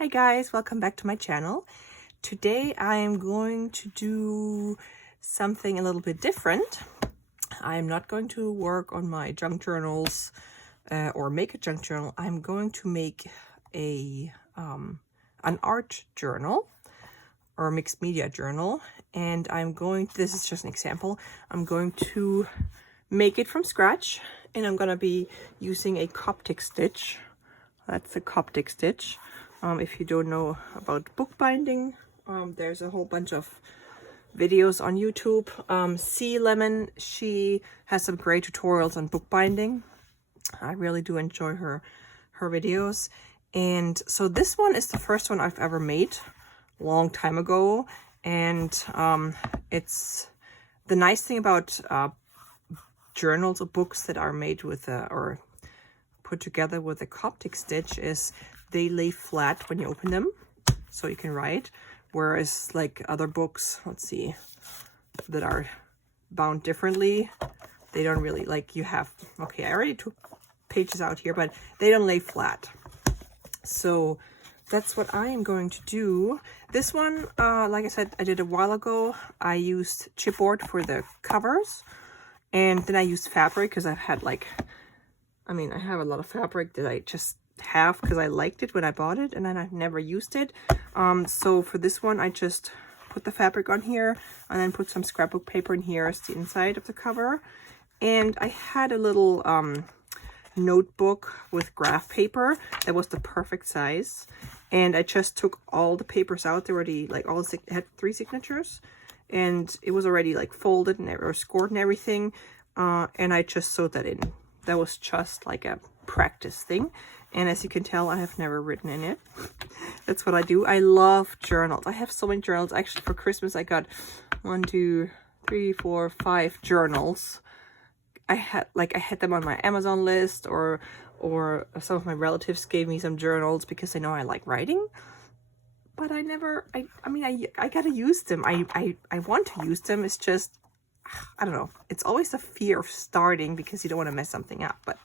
Hi guys, welcome back to my channel. Today I am going to do something a little bit different. I'm not going to work on my junk journals or make a junk journal. I'm going to make a an art journal or mixed media journal, and this is just an example, I'm going to make it from scratch, and I'm gonna be using a Coptic stitch. That's a Coptic stitch. If you don't know about bookbinding, there's a whole bunch of videos on YouTube. Sea Lemon, she has some great tutorials on bookbinding. I really do enjoy her videos. And so this one is the first one I've ever made a long time ago. And it's the nice thing about journals or books that are made with or put together with a Coptic stitch is they lay flat when you open them, so you can write, whereas like other books, let's see, that are bound differently, they don't really, like, you have, okay, I already took pages out here, but they don't lay flat. So that's what I am going to do. This one, like I said, I did a while ago. I used chipboard for the covers, and then I used fabric because I've had like, I have a lot of fabric that I just have because I liked it when I bought it, and then I've never used it. So for this one, I just put the fabric on here and then put some scrapbook paper in here as the inside of the cover. And I had a little notebook with graph paper that was the perfect size, and I just took all the papers out. They already, like, it had 3 signatures, and it was already like folded and or scored and everything, and I just sewed that in. That was just like a practice thing. And as you can tell, I have never written in it. That's what I do. I love journals. I have so many journals. Actually, for Christmas, I got 1, 2, 3, 4, 5 journals. I had them on my Amazon list, or some of my relatives gave me some journals because they know I like writing. But I gotta use them. I want to use them. It's just, I don't know. It's always the fear of starting because you don't want to mess something up. But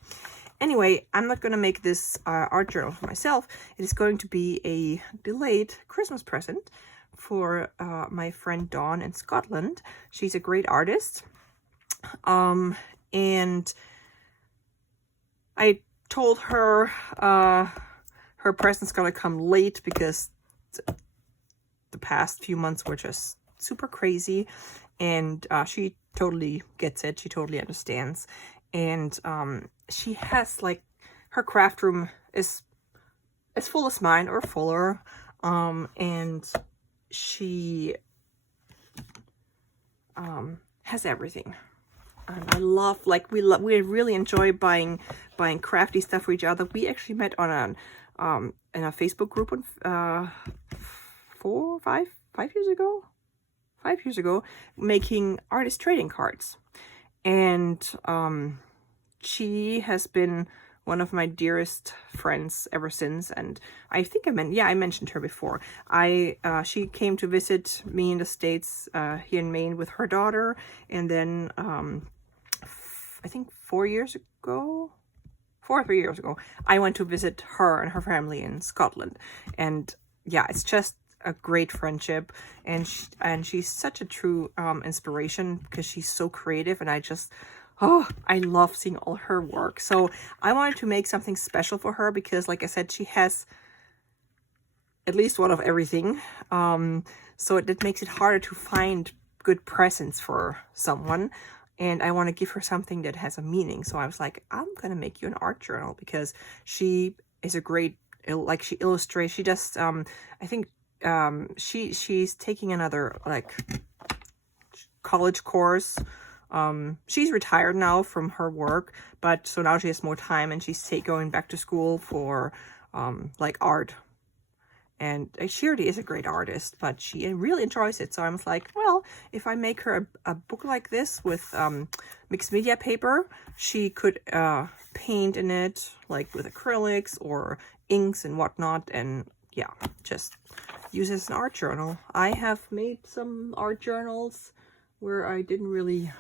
anyway, I'm not going to make this art journal for myself. It is going to be a delayed Christmas present for my friend Dawn in Scotland. She's a great artist. And I told her her present's going to come late because the past few months were just super crazy. And she totally gets it. She totally understands. And she has, like, her craft room is as full as mine or fuller. And she has everything. I love, like, we really enjoy buying crafty stuff for each other. We actually met on in a Facebook group on 5 years ago. 5 years ago, making artist trading cards. And she has been one of my dearest friends ever since. And I think I mentioned her before. She came to visit me in the States here in Maine with her daughter. And then I think 4 or 3 years ago, I went to visit her and her family in Scotland. And yeah, it's just a great friendship, and she's such a true inspiration because she's so creative, and I love seeing all her work. So I wanted to make something special for her because, like I said, she has at least one of everything. So it makes it harder to find good presents for someone, and I want to give her something that has a meaning. So I was like, I'm gonna make you an art journal because she is a great, like, she illustrates. She does I think she's taking another, like, college course. She's retired now from her work, but so now she has more time, and she's going back to school for like art. And she already is a great artist, but she really enjoys it. So I was like, well, if I make her a book like this with mixed media paper, she could paint in it, like with acrylics or inks and whatnot, and yeah, just use it as an art journal. I have made some art journals where I didn't really...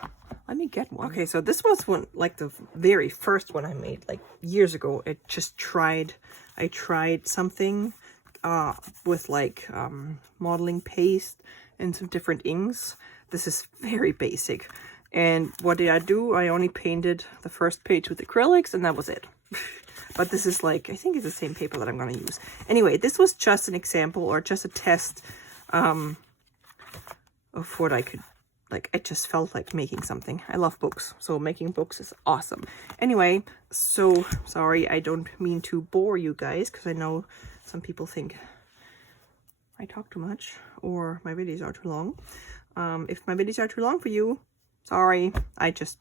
Let me get one. Okay, so this was one, like the very first one I made, like years ago. I tried something with like modeling paste and some different inks. This is very basic. And what did I do? I only painted the first page with acrylics and that was it. But this is like, I think it's the same paper that I'm going to use. Anyway, this was just an example or just a test of what I could, like, I just felt like making something. I love books, so making books is awesome. Anyway, so sorry, I don't mean to bore you guys, because I know some people think I talk too much or my videos are too long. If my videos are too long for you, sorry, I just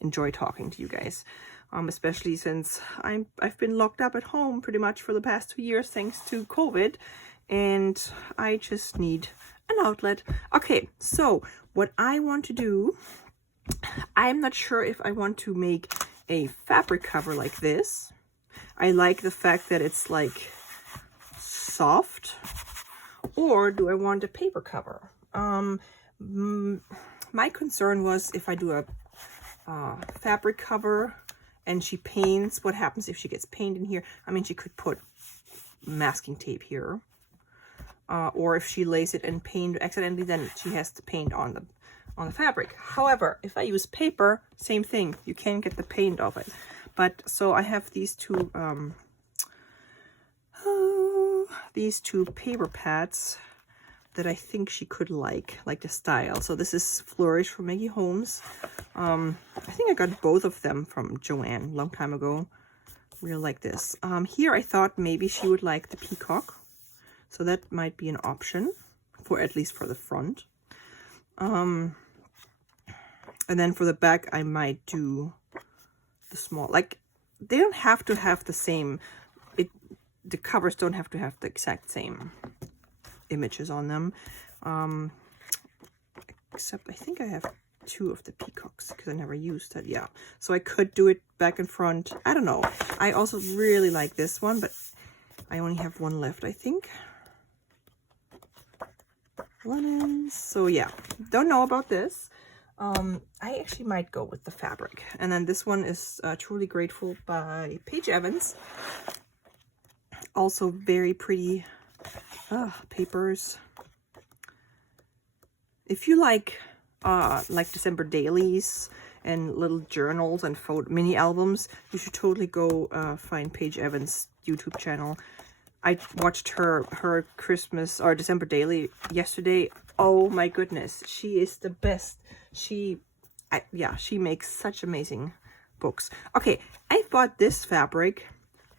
enjoy talking to you guys. Especially since I've been locked up at home pretty much for the past 2 years thanks to COVID, and I just need an outlet. Okay, so what I want to do, I'm not sure if I want to make a fabric cover like this. I like the fact that it's like soft, or do I want a paper cover? My concern was if I do a fabric cover and she paints, what happens if she gets paint in here? I mean, she could put masking tape here. Or if she lays it in paint accidentally, then she has to paint on the fabric. However, if I use paper, same thing. You can get the paint off it. But so I have these two paper pads that I think she could like the style. So this is Flourish from Maggie Holmes. I think I got both of them from Joanne a long time ago. Really like this. Here I thought maybe she would like the peacock. So that might be an option, for at least for the front. And then for the back, I might do the small, like, they don't have to have the same, the covers don't have to have the exact same images on them. Except I think I have 2 of the peacocks because I never used that. Yeah, so I could do it back and front. I don't know. I also really like this one, but I only have 1 left, I think. Linens. So yeah, don't know about this. I actually might go with the fabric. And then this one is Truly Grateful by Paige Evans. Also very pretty papers. If you like December dailies and little journals and photo mini albums, you should totally go find Paige Evans' YouTube channel. I watched her Christmas or December daily yesterday. Oh my goodness, she is the best. She makes such amazing books. Okay, I bought this fabric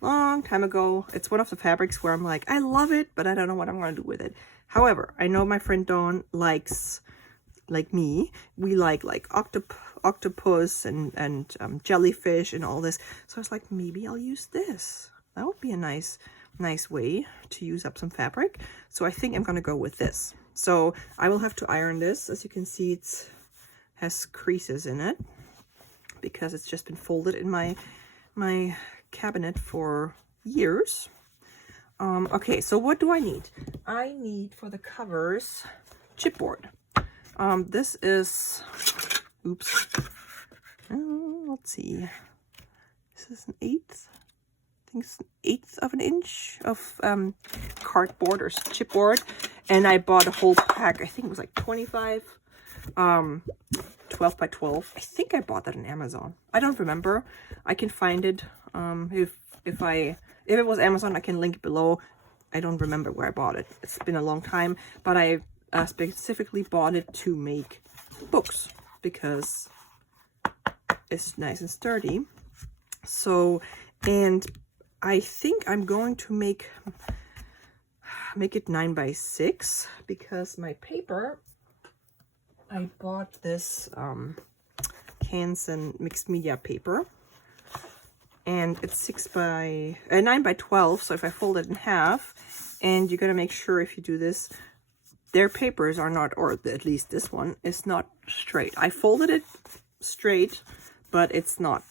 long time ago. It's one of the fabrics where I'm like, I love it, but I don't know what I'm going to do with it. However, I know my friend Dawn likes, like me, we like octopus and jellyfish and all this. So I was like, maybe I'll use this. That would be a nice way to use up some fabric. So I think I'm going to go with this. So I will have to iron this. As you can see, it has creases in it because it's just been folded in my cabinet for years. Okay, so what do I need? I need for the covers chipboard. This is, oops, let's see, this is an 1/8. I think it's an 1/8 of an inch of cardboard or chipboard, and I bought a whole pack. I think it was like 25, 12 by 12. I think I bought that on Amazon. I don't remember. I can find it. If it was Amazon, I can link it below. I don't remember where I bought it. It's been a long time, but I specifically bought it to make books because it's nice and sturdy. So, and I think I'm going to make it 9 by 6 because my paper, I bought this Canson mixed media paper, and it's 9 by 12. So if I fold it in half, and you gotta make sure if you do this, their papers are not, or at least this one is not straight. I folded it straight, but it's not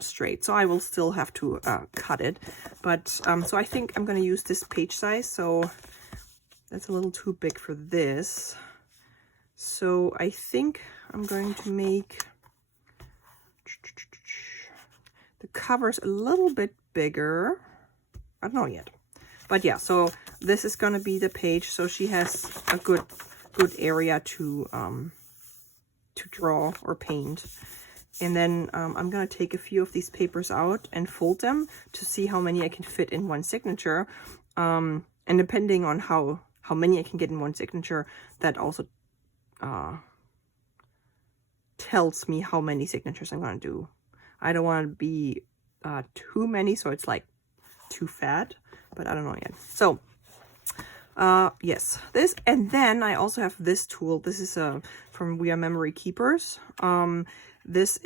straight, so I will still have to cut it. But so I think I'm going to use this page size, so that's a little too big for this. So I think I'm going to make the covers a little bit bigger. I don't know yet. But yeah, so this is gonna be the page. So she has a good area to draw or paint. And then I'm gonna take a few of these papers out and fold them to see how many I can fit in one signature. And depending on how many I can get in one signature, that also tells me how many signatures I'm gonna do. I don't want to be too many, so it's like too fat, but I don't know yet. So yes, this, and then I also have this tool. This is from We Are Memory Keepers. This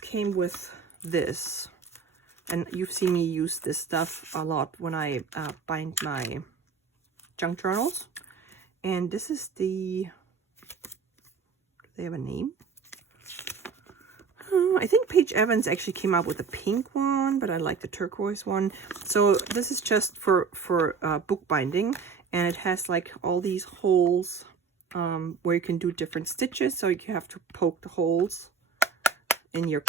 came with this, and you've seen me use this stuff a lot when I bind my junk journals. And this is the, do they have a name? I think Paige Evans actually came out with a pink one, but I like the turquoise one. So this is just for bookbinding, and it has like all these holes where you can do different stitches. So you have to poke the holes in your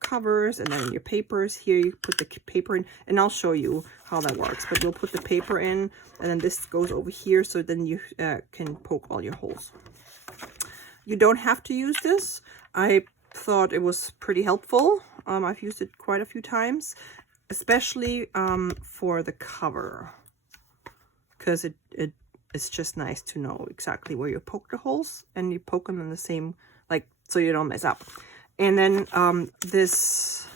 covers and then in your papers. Here you put the paper in, and I'll show you how that works. But we'll put the paper in, and then this goes over here, so then you can poke all your holes. You don't have to use this. I thought it was pretty helpful. I've used it quite a few times, especially for the cover, because it's just nice to know exactly where you poke the holes, and you poke them in the same, like, so you don't mess up. And then this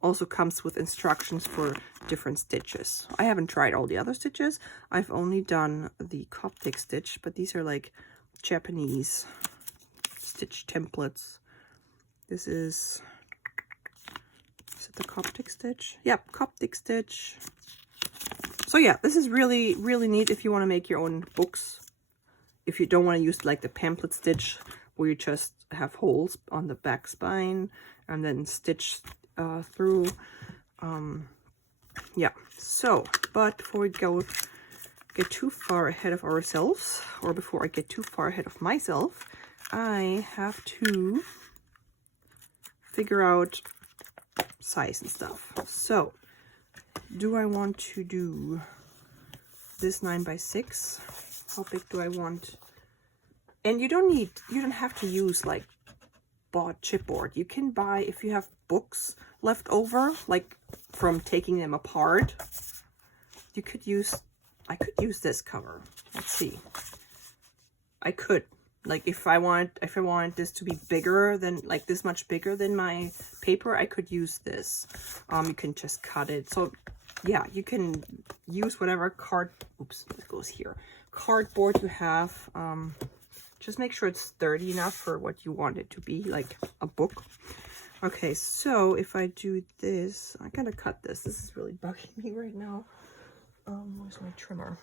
also comes with instructions for different stitches. I haven't tried all the other stitches. I've only done the Coptic stitch, but these are like Japanese stitch templates. This is it the Coptic stitch? Yep, Coptic stitch. So yeah, this is really, really neat if you want to make your own books. If you don't want to use like the pamphlet stitch, where you just have holes on the back spine and then stitch through. Yeah, so, but before we get too far ahead of ourselves, or before I get too far ahead of myself, I have to figure out size and stuff. So do I want to do this 9x6? How big do I want? And you don't have to use like bought chipboard. You can buy, if you have books left over, like from taking them apart, you could use, I could use this cover. Let's see. I could, like, if I wanted this to be bigger than, like this much bigger than my paper, I could use this. You can just cut it. So yeah, you can use whatever it goes here. Cardboard you have. Just make sure it's sturdy enough for what you want it to be, like a book. Okay, so if I do this, I gotta cut this. This is really bugging me right now. Where's my trimmer?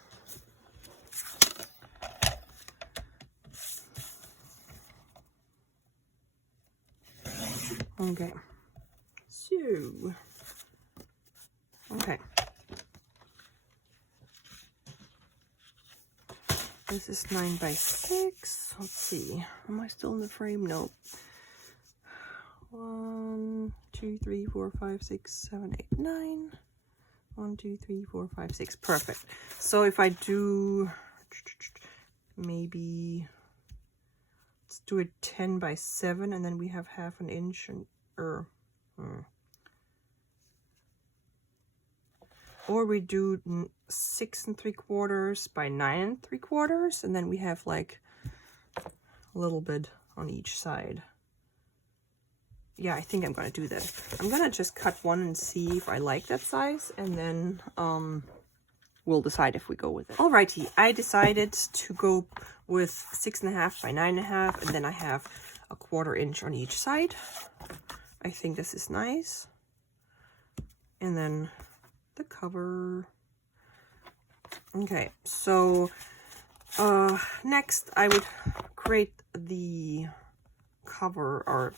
Okay, so, okay. This is 9x6. Let's see. Am I still in the frame? No. 1, 2, 3, 4, 5, 6, 7, 8, 9. 1, 2, 3, 4, 5, 6. Perfect. So if I do maybe, let's do it 10x7, and then we have half an inch and or we do 6 3/4 by 9 3/4, and then we have like a little bit on each side. Yeah, I think I'm gonna do that. I'm gonna just cut one and see if I like that size, and then we'll decide if we go with it. Alrighty, I decided to go with 6.5 by 9.5, and then I have a 1/4 inch on each side. I think this is nice. And then the cover. Okay, so next I would create the cover, or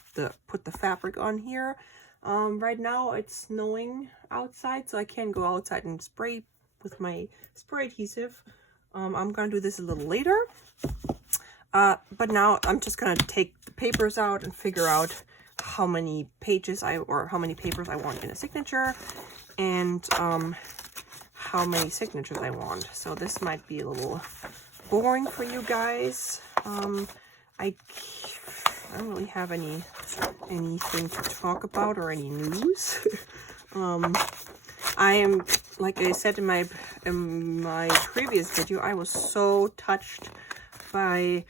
put the fabric on here. Right now it's snowing outside, so I can't go outside and spray with my spray adhesive. I'm gonna do this a little later, but now I'm just gonna take the papers out and figure out how many pages how many papers I want in a signature, and how many signatures I want. So this might be a little boring for you guys. I don't really have anything to talk about or any news. I am, like I said in my previous video, I was so touched by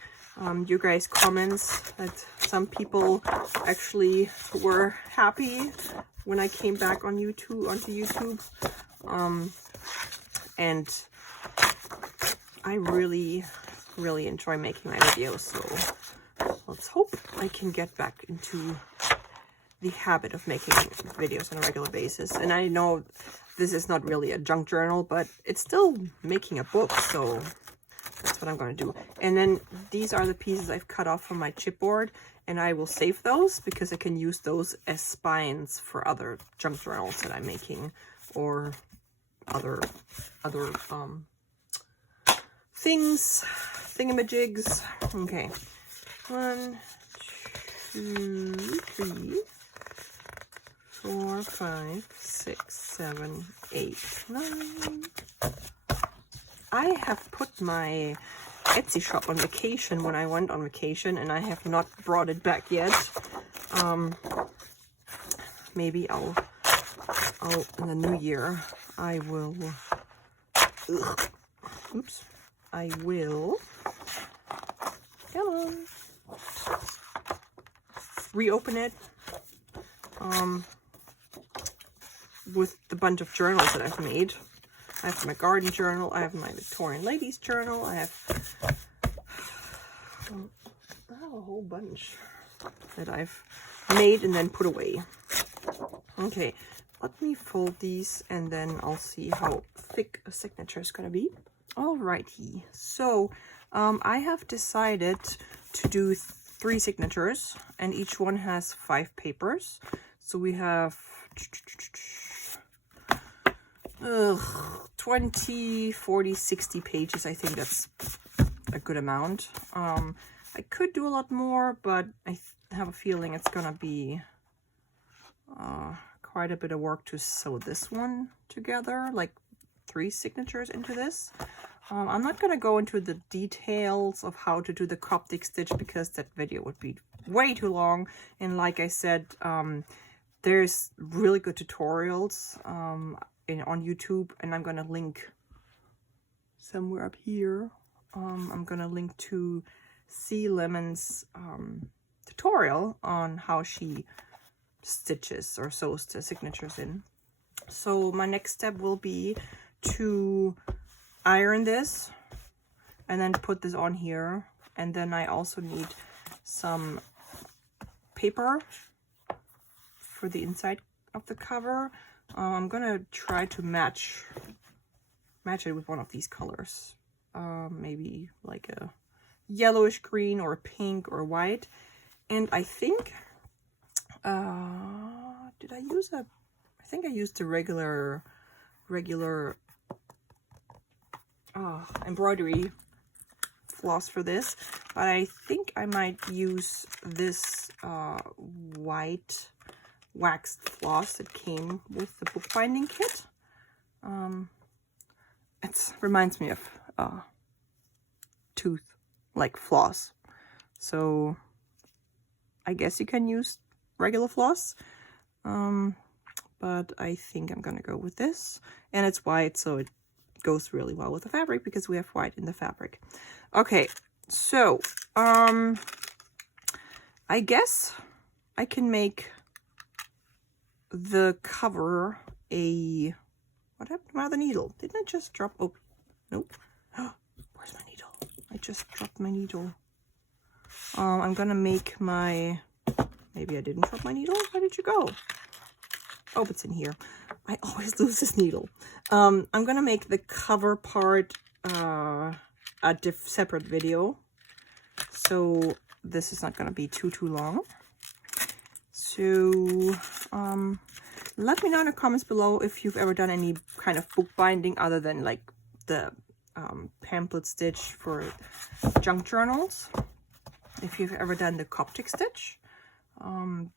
you guys' comments that some people actually were happy when I came back on onto YouTube. And I really enjoy making my videos, so let's hope I can get back into the habit of making videos on a regular basis. And I know this is not really a junk journal, but it's still making a book, so that's what I'm going to do. And then these are the pieces I've cut off from my chipboard, and I will save those because I can use those as spines for other junk journals that I'm making, or other thingamajigs. Okay, 1, 2, 3, 4, 5, 6, 7, 8, 9. I have put my Etsy shop on vacation when I went on vacation, and I have not brought it back yet. Maybe I'll in the new year I will. Oops. I will. Come on. Reopen it. With the bunch of journals that I've made. I have my garden journal, I have my Victorian ladies journal, I have a whole bunch that I've made and then put away. Okay, let me fold these and then I'll see how thick a signature is going to be. Alrighty, so I have decided to do 3 signatures, and each one has 5 papers. So we have 20, 40, 60 pages. I think that's a good amount. I could do a lot more, but I have a feeling it's gonna be quite a bit of work to sew this one together, like 3 signatures into this. I'm not gonna go into the details of how to do the Coptic stitch because that video would be way too long. And like I said, there's really good tutorials on YouTube, and I'm gonna link somewhere up here. I'm gonna link to C Lemon's tutorial on how she stitches or sews the signatures in. So my next step will be to iron this and then put this on here, and then I also need some paper for the inside of the cover. I'm gonna try to match it with one of these colors, maybe like a yellowish green or pink or white. And I think did I use I think I used the regular embroidery floss for this, but I think I might use this white waxed floss that came with the bookbinding kit. It reminds me of tooth like floss, so I guess you can use regular floss, but I think I'm gonna go with this, and it's white, so it goes really well with the fabric because we have white in the fabric. Okay, so I guess I can make the cover a... What happened to my other needle? Didn't I just drop... Oh, nope. Where's my needle? I just dropped my needle. I'm gonna make my... Maybe I didn't drop my needle? Where did you go? Oh, it's in here. I always lose this needle. I'm gonna make the cover part a separate video. So this is not gonna be too long. So let me know in the comments below if you've ever done any kind of bookbinding other than like the pamphlet stitch for junk journals. If you've ever done the Coptic stitch.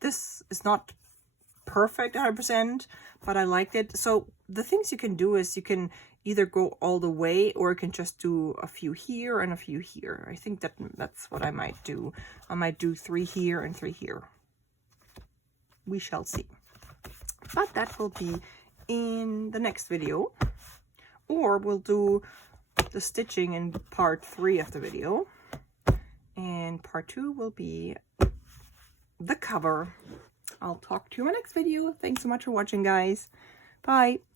This is not perfect 100%, but I liked it. So the things you can do is you can, either go all the way, or I can just do a few here and a few here. I think that's what I might do. I might do 3 here and 3 here. We shall see. But that will be in the next video, or we'll do the stitching in part 3 of the video, and part 2 will be the cover. I'll talk to you in my next video. Thanks so much for watching, guys. Bye.